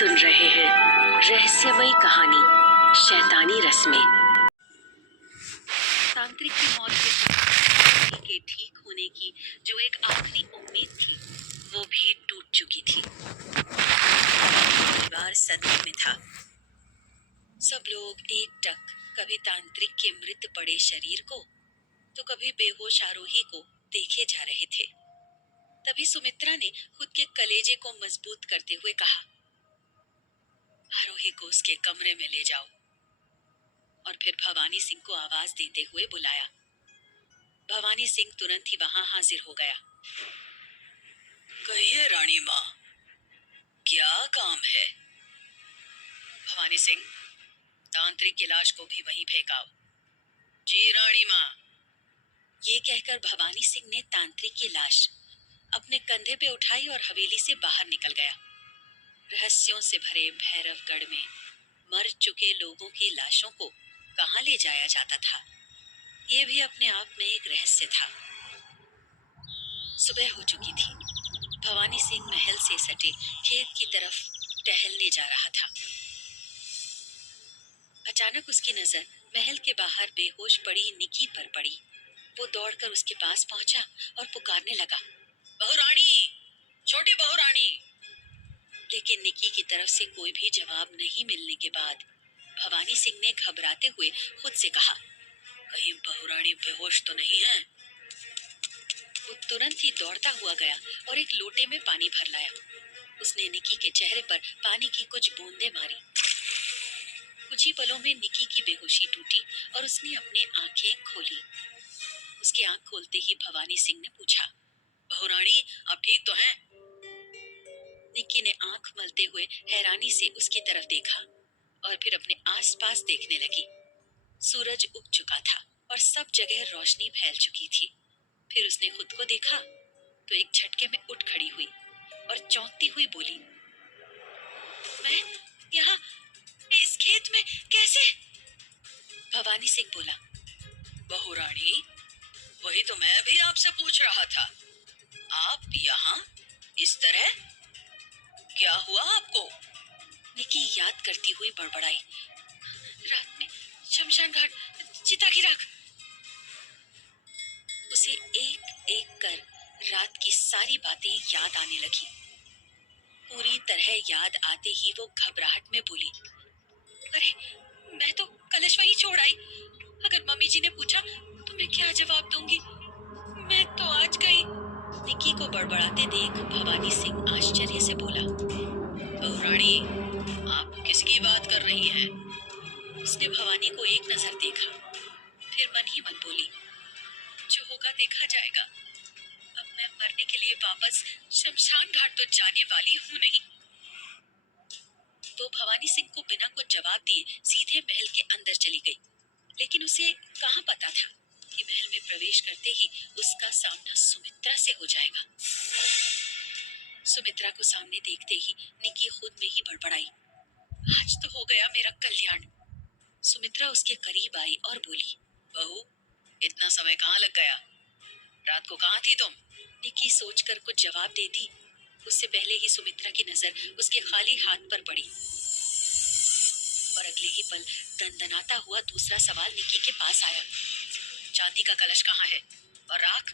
सुन रहे हैं रहस्यमयी कहानी शैतानी रस्में। तांत्रिक की मौत के बाद के ठीक होने की जो एक आखिरी उम्मीद थी वो भी टूट चुकी थी। परिवार सदमे में था। सब लोग एकटक कभी तांत्रिक के मृत पड़े शरीर को तो कभी बेहोश आरोही को देखे जा रहे थे। तभी सुमित्रा ने खुद के कलेजे को मजबूत करते हुए कहा, आरोही को उसके कमरे में ले जाओ। और फिर भवानी सिंह को आवाज देते हुए बुलाया। भवानी सिंह तुरंत ही वहां हाजिर हो गया। कहिए रानी माँ, क्या काम है? भवानी सिंह, तांत्रिक की लाश को भी वहीं फेंकाओ। जी रानी माँ। ये कहकर भवानी सिंह ने तांत्रिक की लाश अपने कंधे पे उठाई और हवेली से बाहर निकल गया। रहस्यों से भरे भैरवगढ़ में मर चुके लोगों की लाशों को कहाँ ले जाया जाता था, ये भी अपने आप में एक रहस्य था। सुबह हो चुकी थी। भवानी सिंह महल से सटे खेत की तरफ टहलने जा रहा था। अचानक उसकी नजर महल के बाहर बेहोश पड़ी निकी पर पड़ी। वो दौड़कर उसके पास पहुंचा और पुकारने लगा, बहुरानी, छोटी बहुरानी। लेकिन निकी की तरफ से कोई भी जवाब नहीं मिलने के बाद भवानी सिंह ने घबराते हुए खुद से कहा, कहीं बहुरानी बेहोश तो नहीं है? वो तुरंत ही दौड़ता हुआ गया और एक लोटे में पानी भर लाया। उसने निकी के चेहरे पर पानी की कुछ बूंदें मारी। कुछ ही पलों में निकी की बेहोशी टूटी और उसने अपनी आंखें खोली। उसकी आंख खोलते ही भवानी सिंह ने पूछा, बहुरानी आप ठीक तो हैं? निकी ने आंख मलते हुए हैरानी से उसकी तरफ देखा और फिर अपने आसपास देखने लगी। सूरज उग चुका था और सब जगह रोशनी फैल चुकी थी। फिर उसने खुद को देखा तो एक झटके में उठ खड़ी हुई और चौंकती हुई बोली, मैं यहाँ इस खेत में कैसे? भवानी सिंह बोला, बहुरानी वही तो मैं भी आपसे पूछ रहा था। आप यहाँ इस तरह? क्या हुआ आपको? निकी याद करती हुई बड़बड़ाई, रात में शमशान घाट, चिता की राख। उसे एक एक कर रात की सारी बातें याद आने लगी। पूरी तरह याद आते ही वो घबराहट में बोली, अरे मैं तो कलश वहीं छोड़ आई। अगर मम्मी जी ने पूछा तो मैं क्या जवाब दूंगी? मैं तो आज गई। निकी को बड़बड़ाते देख भवानी सिंह आश्चर्य से बोला, बहुरानी आप किसकी बात कर रही हैं? उसने भवानी को एक नजर देखा, फिर मन ही मन बोली, जो होगा देखा जाएगा। अब मैं मरने के लिए वापस शमशान घाट तो जाने वाली हूँ नहीं। तो भवानी सिंह को बिना कुछ जवाब दिए सीधे महल के अंदर चली गई। लेकिन उसे कहाँ पता था कि महल में प्रवेश करते ही उसका सामना सुमित्रा से हो जाएगा। सुमित्रा को सामने देखते ही निकी खुद में ही बड़बड़ाई, आज तो हो गया मेरा कल्याण। सुमित्रा उसके करीब आई और बोली, बहू इतना समय कहाँ लग गया? रात को कहाँ थी तुम? निकी सोचकर कुछ जवाब देती, उससे पहले ही सुमित्रा की नजर उसके खाली हाथ पर पड़ी और अगले ही पल दनदनाता हुआ दूसरा सवाल निकी के पास आया, चांदी का कलश कहाँ है? और राख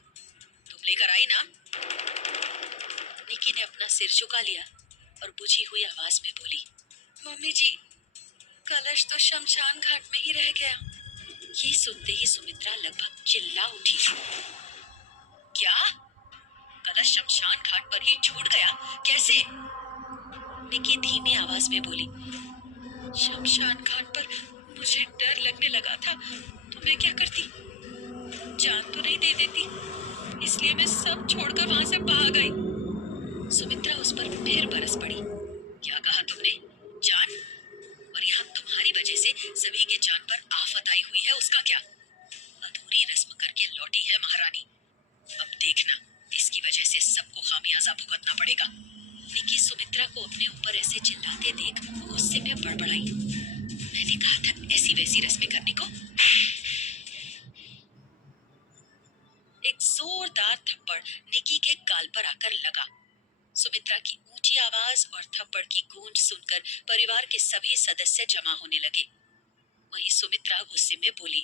तुम लेकर आई ना? निकी ने अपना सिर झुका लिया और बुझी हुई आवाज में बोली, मम्मी जी कलश तो शमशान घाट में ही रह गया। ये सुनते ही सुमित्रा लगभग चिल्ला उठी। क्या? कलश शमशान घाट पर ही छूट गया? कैसे? निकी धीमी आवाज में बोली, शमशान घाट पर मुझे डर लगने लगा था तो मैं क्या करती? जान तो नहीं दे देती, इसलिए मैं सब छोड़कर वहां से भाग आई। सुमित्रा उस पर फिर बरस पड़ी। क्या कहा तुमने? जान? और यहाँ तुम्हारी वजह से सभी के जान पर आफत आई हुई है, उसका क्या? अधूरी रस्म करके लौटी है महारानी। अब देखना इसकी वजह से सबको खामियाजा भुगतना पड़ेगा। निकी सुमित्रा को अपने ऊपर ऐसे चिल्लाते देख गुस्से में बड़बड़ाई, मैंने कहा था ऐसी वैसी रस्में करने को। एक जोरदार थप्पड़ निकी के गाल पर आकर लगा। सुमित्रा की ऊंची की आवाज और थप्पड़ की गूंज सुनकर परिवार के सभी सदस्य जमा होने लगे। वहीं सुमित्रा गुस्से में बोली,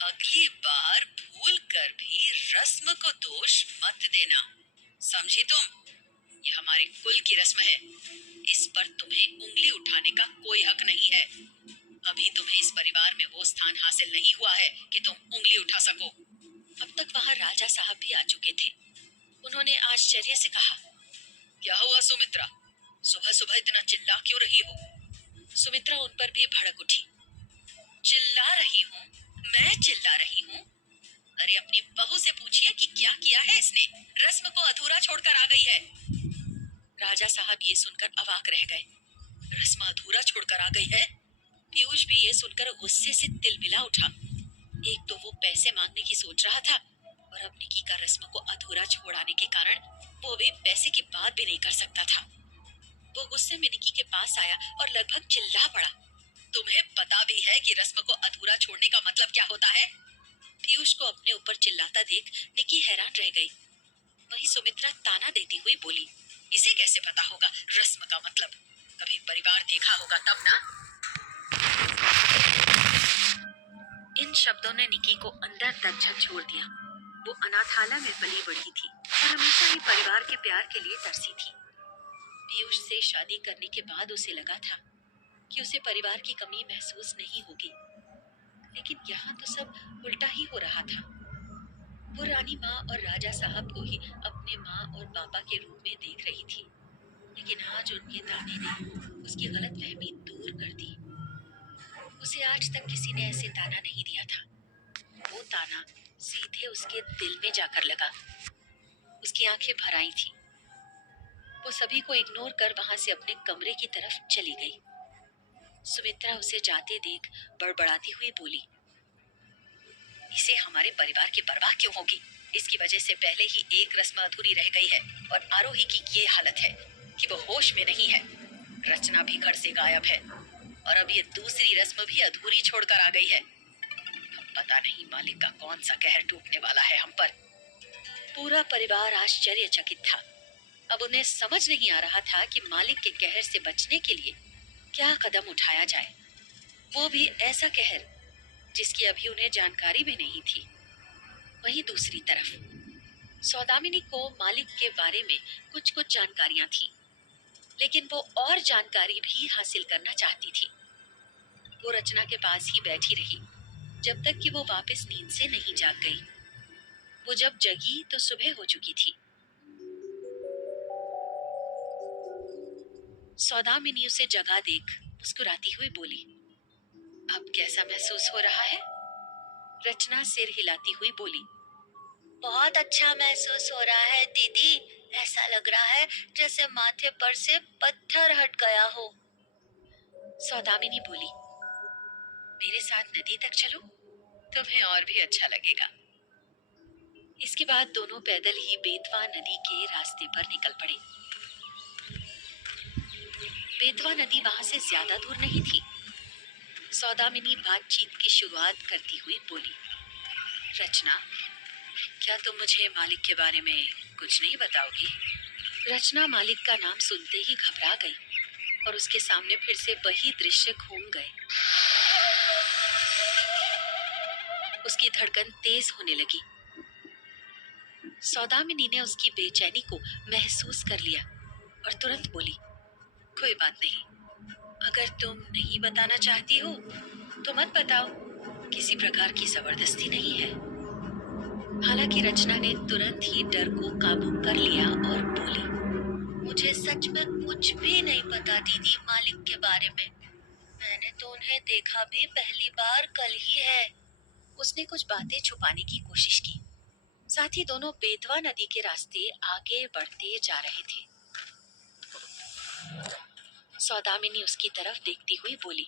अगली बार भूल कर भी रस्म को दोष मत देना, समझी तुम? ये हमारे कुल की रस्म है। इस पर तुम्हें उंगली उठाने का कोई हक नहीं है। अभी तुम्हें इस परिवार में वो स्थान हासिल नहीं हुआ है कि तुम उंगली उठा सको। अब तक वहाँ राजा साहब भी आ चुके थे। उन्होंने आश्चर्य से कहा, क्या हुआ सुमित्रा? सुबह सुबह इतना चिल्ला क्यों रही हो? सुमित्रा उन पर भी भड़क उठी। चिल्ला रही हूँ? मैं चिल्ला रही हूँ? अरे अपनी बहू से पूछिए कि क्या किया है इसने। रस्म को अधूरा छोड़कर आ गई है। राजा साहब ये सुनकर अवाक रह गए। रस्म अधूरा छोड़कर आ गई है? पीयूष भी ये सुनकर गुस्से से तिलमिला उठा। एक तो वो पैसे मांगने की सोच रहा था और अब निकी का रस्म को अधूरा छोड़ाने के कारण वो भी पैसे की बात भी नहीं कर सकता था। वो गुस्से में निकी के पास आया और लगभग चिल्ला पड़ा, तुम्हें पता भी है कि रस्म को अधूरा छोड़ने का मतलब क्या होता है? पीयूष को अपने ऊपर चिल्लाता देख निकी हैरान रह गई। वहीं सुमित्रा ताना देती हुई बोली, इसे कैसे पता होगा रस्म का मतलब? कभी परिवार देखा होगा तब ना। इन शब्दों ने निकी को अंदर तक झकझोर दिया। वो अनाथालय में पली बढ़ी थी और हमेशा ही परिवार के प्यार के लिए तरसी थी। पीयूष से शादी करने के बाद उसे लगा था कि उसे परिवार की कमी महसूस नहीं होगी, लेकिन यहाँ तो सब उल्टा ही हो रहा था। वो रानी माँ और राजा साहब को ही अपने माँ और पापा के रूप में देख रही थी, लेकिन आज उनके ताने ने उसकी गलतफहमी दूर कर दी। उसे आज तक किसी ने ऐसे ताना नहीं दिया था। वो ताना सीधे उसके दिल में जाकर लगा। उसकी आंखें भर आई थी। वो सभी को इग्नोर कर वहां से अपने कमरे की तरफ चली गई। सुमित्रा उसे जाते देख बड़बड़ाती हुई बोली, इसे हमारे परिवार की परवाह क्यों होगी? इसकी वजह से पहले ही एक रस्म अधूरी रह गई है और आरोही की ये हालत है कि वो होश में नहीं है। रचना भी घर से गायब है और अब ये दूसरी रस्म भी अधूरी छोड़कर आ गई है। अब पता नहीं मालिक का कौन सा कहर टूटने वाला है हम पर। पूरा परिवार आश्चर्यचकित था। अब उन्हें समझ नहीं आ रहा था कि मालिक के कहर से बचने के लिए क्या कदम उठाया जाए, वो भी ऐसा कहर जिसकी अभी उन्हें जानकारी भी नहीं थी। वहीं दूसरी तरफ सौदामिनी को मालिक के बारे में कुछ कुछ जानकारियां थी, लेकिन वो और जानकारी भी हासिल करना चाहती थी। वो रचना के पास ही बैठी रही जब तक कि वो वापस नींद से नहीं जाग गई। वो जब जगी तो सुबह हो चुकी थी। सौदामिनी उसे जगा देख मुस्कुराती हुई बोली, अब कैसा महसूस हो रहा है? रचना सिर हिलाती हुई बोली, बहुत अच्छा महसूस हो रहा है दीदी। ऐसा लग रहा है जैसे माथे पर से पत्थर हट गया हो। सौदामिनी बोली, मेरे साथ नदी तक चलो, तुम्हें और भी अच्छा लगेगा। इसके बाद दोनों पैदल ही बेतवा नदी के रास्ते पर निकल पड़े। बेतवा नदी वहां से ज्यादा दूर नहीं थी। सौदामिनी बातचीत की शुरुआत करती हुई बोली, रचना, क्या तुम मुझे मालिक के बारे में कुछ नहीं बताओगी? रचना मालिक का नाम सुनते ही घबरा गई और उसके सामने फिर से वही दृश्य घूम गए। उसकी धड़कन तेज होने लगी। सौदामिनी ने उसकी बेचैनी को महसूस कर लिया और तुरंत बोली, कोई बात नहीं, अगर तुम नहीं बताना चाहती हो तो मत बताओ, किसी प्रकार की जबरदस्ती नहीं है। हालांकि रचना ने तुरंत ही डर को काबू कर लिया और बोली, मुझे सच में कुछ भी नहीं पता दीदी मालिक के बारे में। मैंने तो उन्हें देखा भी पहली बार कल ही है। उसने कुछ बातें छुपाने की कोशिश की। साथ ही दोनों बेतवा नदी के रास्ते आगे बढ़ते जा रहे थे। सौदामिनी उसकी तरफ देखती हुई बोली,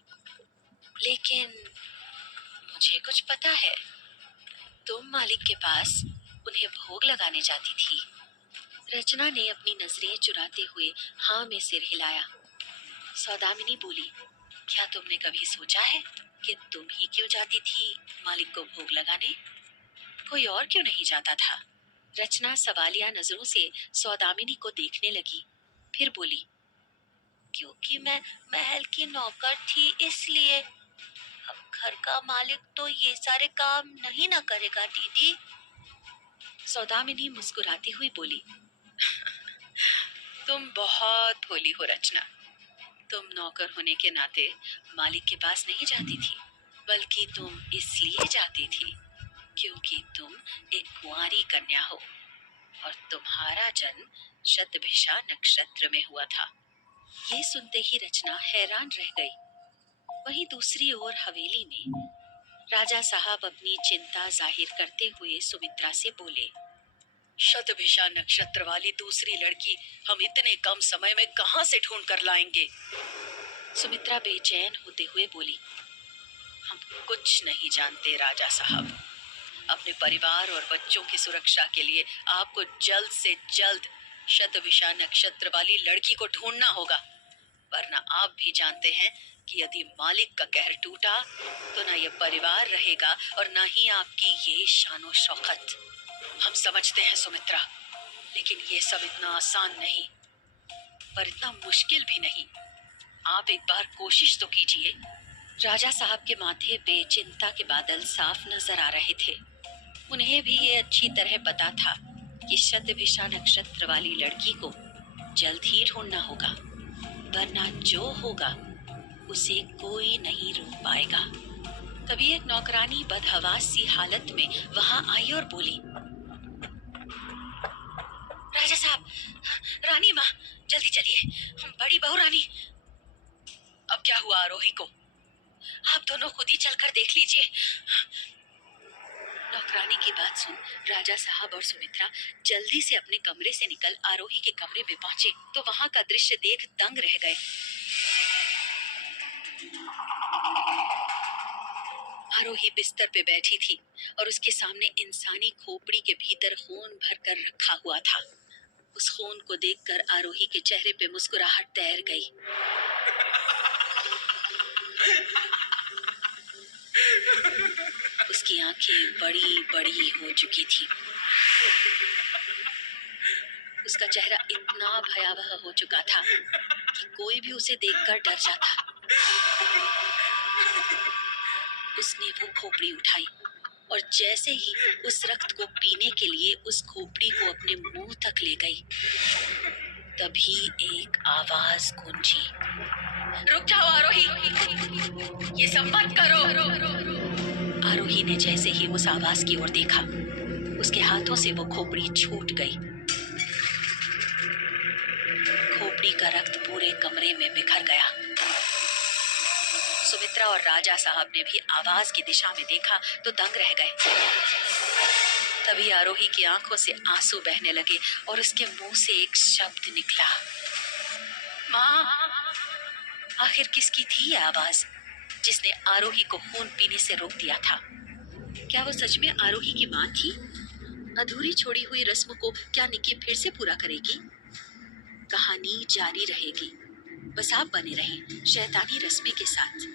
लेकिन मुझे कुछ पता है, तुम मालिक के पास उन्हें भोग लगाने जाती थी। रचना ने अपनी नजरें चुराते हुए हाँ में सिर हिलाया। सौदामिनी बोली, क्या तुमने कभी सोचा है कि तुम ही क्यों जाती थी मालिक को भोग लगाने? कोई और क्यों नहीं जाता था? रचना सवालिया नजरों से सौदामिनी को देखने लगी। फिर बोली, क्योंकि मैं महल की नौकर थी इसलिए। अब घर का मालिक तो ये सारे काम नहीं ना करेगा दीदी। सौदामिनी मुस्कुराती हुई बोली, तुम बहुत भोली हो रचना। तुम नौकर होने के नाते मालिक के पास नहीं जाती थी, बल्कि तुम इसलिए जाती थी क्योंकि तुम एक कुंवारी कन्या हो और तुम्हारा जन्म शतभिषा नक्षत्र में हुआ था। ये सुनते ही रचना हैरान रह गई। वहीं दूसरी ओर हवेली में राजा साहब अपनी चिंता जाहिर करते हुए सुमित्रा से बोले, शतभिषा नक्षत्र वाली दूसरी लड़की हम इतने कम समय में कहां से ढूंढ कर लाएंगे? सुमित्रा बेचैन होते हुए बोली, हम कुछ नहीं जानते राजा साहब। अपने परिवार और बच्चों की सुरक्षा के लिए आपको जल्द से जल्द शतभिषा नक्षत्र वाली लड़की को ढूंढना होगा, वरना आप भी जानते हैं कि यदि मालिक का कहर टूटा तो ना ये परिवार रहेगा और ना ही आपकी ये शानो शौकत। हम समझते हैं सुमित्रा, लेकिन ये सब इतना आसान नहीं, पर इतना मुश्किल भी नहीं। आप एक बार कोशिश तो कीजिए। राजा साहब के माथे पे चिंता के बादल साफ नजर आ रहे थे। उन्हें भी ये अच्छी तरह पता था कि शतभिषा नक्षत्र वाली लड़की को जल्द ही ढूंढना होगा, वरना जो होगा उसे कोई नहीं रोक पाएगा। तभी एक नौकरानी बदहवास सी हालत में वहां आई और बोली, राजा साहब, रानी माँ, जल्दी चलिए, बड़ी बहू रानी। अब क्या हुआ आरोही को? आप दोनों खुद ही चलकर देख लीजिए। नौकरानी की बात सुन राजा साहब और सुमित्रा जल्दी से अपने कमरे से निकल आरोही के कमरे में पहुंचे तो वहां का दृश्य देख दंग रह गए। आरोही बिस्तर पे बैठी थी और उसके सामने इंसानी खोपड़ी के भीतर खून भरकर रखा हुआ था। उस खून को देखकर आरोही के चेहरे पे मुस्कुराहट तैर गई। उसकी आंखें बड़ी बड़ी हो चुकी थी। उसका चेहरा इतना भयावह हो चुका था कि कोई भी उसे देखकर डर जाता। उसने वो खोपड़ी उठाई और जैसे ही उस रक्त को पीने के लिए उस खोपड़ी को अपने मुंह तक ले गई, तभी एक आवाज गूंजी, रुक जाओ आरोही, ये सब मत करो। आरोही ने जैसे ही उस आवाज की ओर देखा, उसके हाथों से वो खोपड़ी छूट गई। खोपड़ी का रक्त पूरे कमरे में बिखर गया। सुमित्रा और राजा साहब ने भी आवाज की दिशा में देखा तो दंग रह गए। तभी आरोही की आंखों से आंसू बहने लगे और उसके मुंह से एक शब्द निकला, माँ। आखिर किसकी थी यह आवाज जिसने आरोही को खून पीने से रोक दिया था? क्या वो सच में आरोही की माँ थी? अधूरी छोड़ी हुई रस्म को क्या निकी फिर से पूरा करेगी? कहानी जारी रहेगी। बस आप बने रहें शैतानी रस्में के साथ।